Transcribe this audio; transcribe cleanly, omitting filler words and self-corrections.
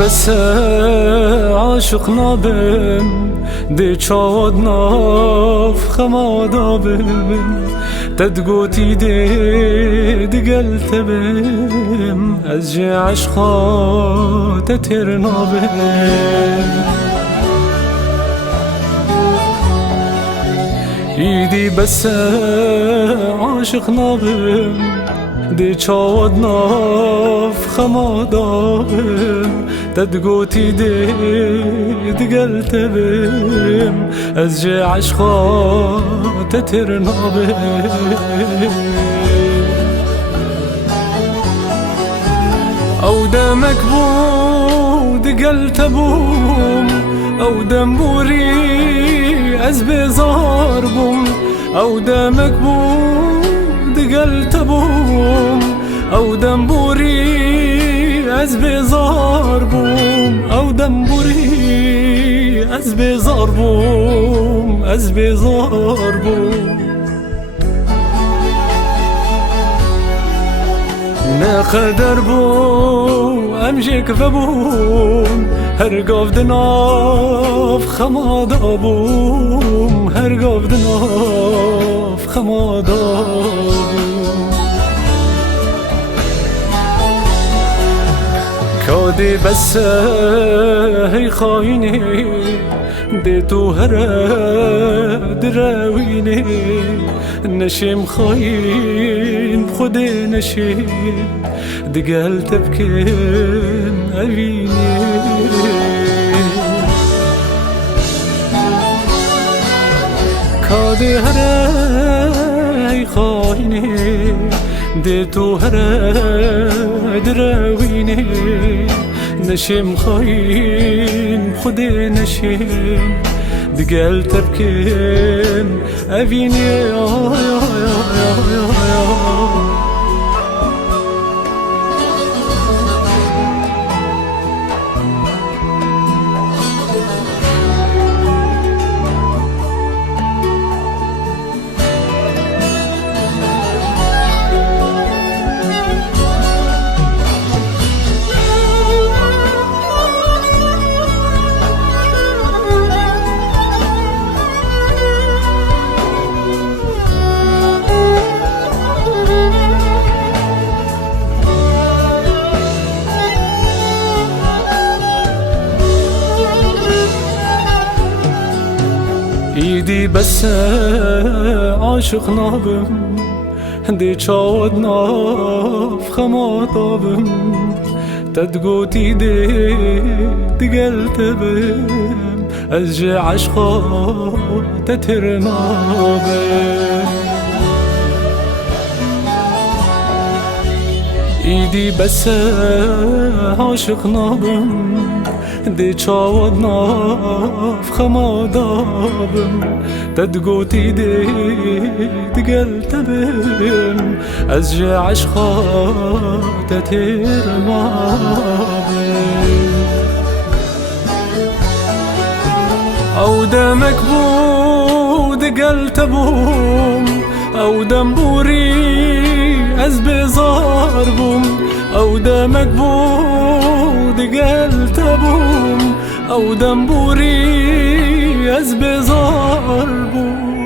بس عاشق نابم دي چاود ناف خمادا بم تدقوتي دي قلت بم از جي عشقا تتر نابم ايدي بس عاشق نابم دي چاود ناف خمادا بم تدقوتي دي قلت بم از جي عشقا تتر نابم او دمك بود قلت بوم او دمبوري از بزار بوم او دمك بود قلت بوم او دمبوري از بزار بوم او دمبوري از بزار بوم از بزار بوم نقدر بو امجيك فبوم هرقاف دناف خمادا بوم هرقاف دناف خمادا بوم كادي بس هي خايني دي تو هرا دراويني نشم خاين بخدي نشم دي قلت بكين أبيني كادي هرا خايني دي تو هرا دراويني نشم خاين بخدي نشم دي قلت بكين أبيني يا ايدي بس عاشق نابم دي چاود ناف خمادا بم تدقوتي دي قلت بم از جي عشقا تتر نابم ايدي بس عاشق نابم دي چاود ناف خمادا بم تدقوتي دي قلت بم از جي عشقا تتر نابم او دمك بود قلت بوم او دمبوري از بزار بوم او دمك بود قلت بوم او دمبوري از بزار بوم